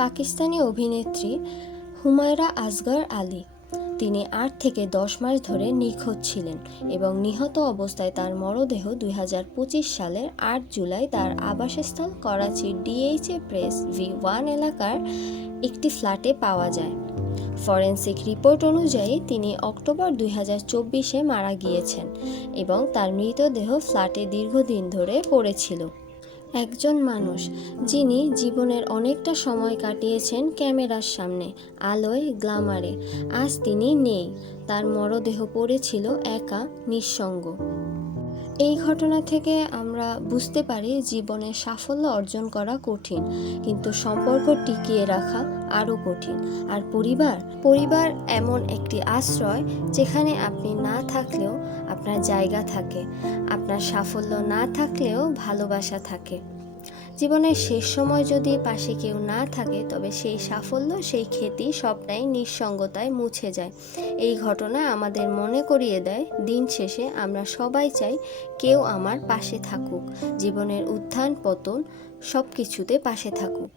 পাকিস্তানি অভিনেত্রী হুমায়রা আসগর আলী। তিনি আট থেকে দশ মাস ধরে নিখোঁজ ছিলেন এবং নিহত অবস্থায় তার মরদেহ দুই হাজার পঁচিশ সালের আট জুলাই তার আবাসস্থল করাচির ডিএইচএ প্রেস ভি ওয়ান এলাকার একটি ফ্ল্যাটে পাওয়া যায়। ফরেন্সিক রিপোর্ট অনুযায়ী তিনি অক্টোবর দুই মারা গিয়েছেন এবং তার মৃতদেহ ফ্ল্যাটে দীর্ঘদিন ধরে পড়েছিল। একজন মানুষ, যিনি জীবনের অনেকটা সময় কাটিয়েছেন ক্যামেরার সামনে, আলোয়, গ্লামারে। আজ তিনি নেই, তার মরদেহ পড়েছিল একা, নিঃসঙ্গ। এই ঘটনা থেকে আমরা বুঝতে পারি জীবনে সাফল্য অর্জন করা কঠিন, কিন্তু সম্পর্ক টিকিয়ে রাখা আরও কঠিন। আর পরিবার পরিবার এমন একটি আশ্রয় যেখানে আপনি না থাকলেও আপনার জায়গা থাকে, আপনার সাফল্য না থাকলেও ভালোবাসা থাকে। জীবনের শেষ সময় যদি পাশে কেউ না থাকে, তবে সেই সাফল্য, সেই খ্যাতি সবটাই নিঃসঙ্গতায় মুছে যায়। এই ঘটনা আমাদের মনে করিয়ে দেয়, দিন শেষে আমরা সবাই চাই কেউ আমার পাশে থাকুক। জীবনের উত্থান, পতন সব কিছুতে পাশে থাকুক।